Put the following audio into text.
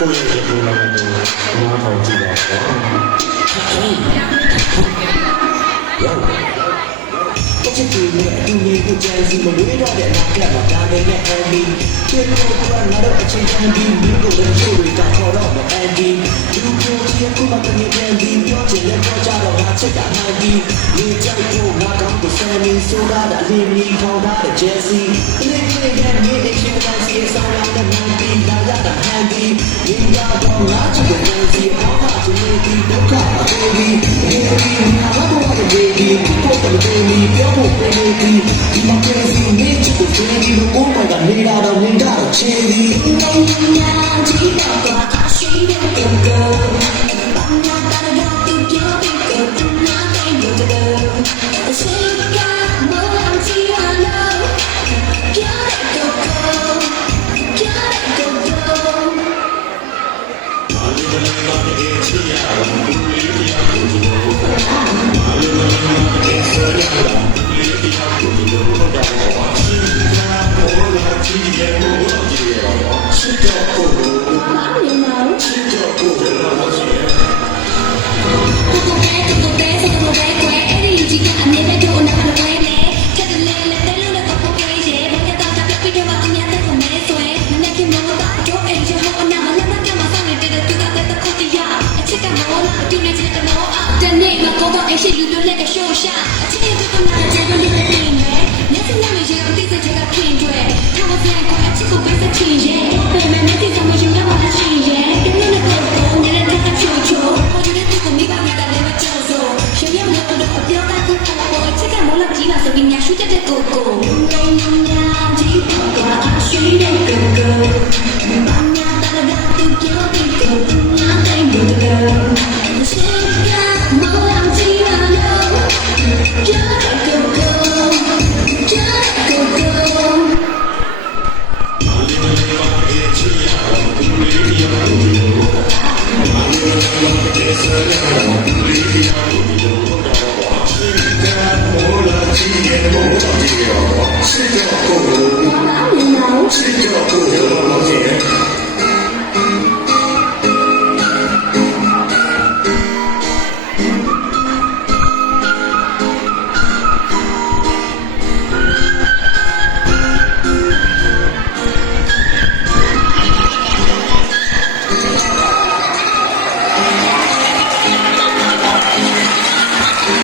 ကိုယ့်ရဲ့ပုံမှန်ကိုနားထောင်ကြည့်ပါကွာတော့ချစ်သူနဲ့အတူနေကိုကြံစီမဝေးတော့တဲ့အနာဂတ်မှာဒါနဲ့နဲ့အန်ဒီကျေလို့ကငါတို့အချင်းချင်းဒီမင်းကိုလည်းချိုးရတာခေါ်တော့မအန်ဒီလူကိုချစ်ကိုမတနေပြန်ဒီပြောချင်တဲ့ပြောကြတော့ငါချစ်တာမှန်ဒီနေကြိုက်ဖို့ငါကောင်းကိုဆယ်မင်းဆိုတာအလေးမီခေါင်းထားတဲ့ဂျယ်စီအလေးကြီးရဲ့မြေအချင်းချင်းစီဆောင်ရတဲ့မှန်ဒီလာရတာဟန်ဒီဒီကတော့ငါချစ်တဲ့ဂျယ်စီအောက်ကချင်နေဒီဒုက္ခအသေးကြီးဒီငါတော့ဘာလို့ဒီကိုတော့ဒီပြောဖို့ပေးနေဒီမှာကဲစီနေချစ်ကိုဒီလိုကိုယ်ကနေလာတော့နေတာချေဒီကောင်းညာကြီးတော့အရှိတဲ့ကောဘာညာတာတော့သူပြောပြီးတော့သူနာတိုင်းလို့တော့အရှိကမောင်ချီရလို့ပြောတဲ့ကောပြောတဲ့ကောမာလီမလမာတဲ့ချီရအောင်ဒီလေးပြောဖို့မာလီမလမာတဲ့ဆိုရအောင်ဒီလေးပြောဖို့တော့တော့ရှိကမောလာချီရလို့ကြည့်ရအောင်ရှိတော့ကိုမာလီမရှိတော့ကိုတော့ရှိရရှိလူတို့လည်းရှော့ရှာအချင်းချင်းကနာကျဲလို့လည်းနေမယ်မျက်စိနဲ့ရေအတိတ်ချက်ကခင်ကျွဲထားမပြန်ကွာအချစ်ကိုပဲစချင်ရဲ့ပြန်မယ်မျက်စိကမရှိရမှာချင်ရဲ့ဒီလိုနဲ့တော့ညနေတက်ချိုချိုပေါ်ရတဲ့ကိုမိဘမိသားလည်းမကြောက်စို့ရှင်ရမလို့တော့ပြောတာကိုအချစ်ကမောလာကြီးလာဆိုပြီးညာရှူတဲ့ကိုကိုကိုညာကြီးတော့အရှိတဲ့ကိုကိုဘာညာတာတော့သူပြောပြီးကိုညာတိုင်းကိုကိုရှင်ကမောလာ是叫够，是叫够。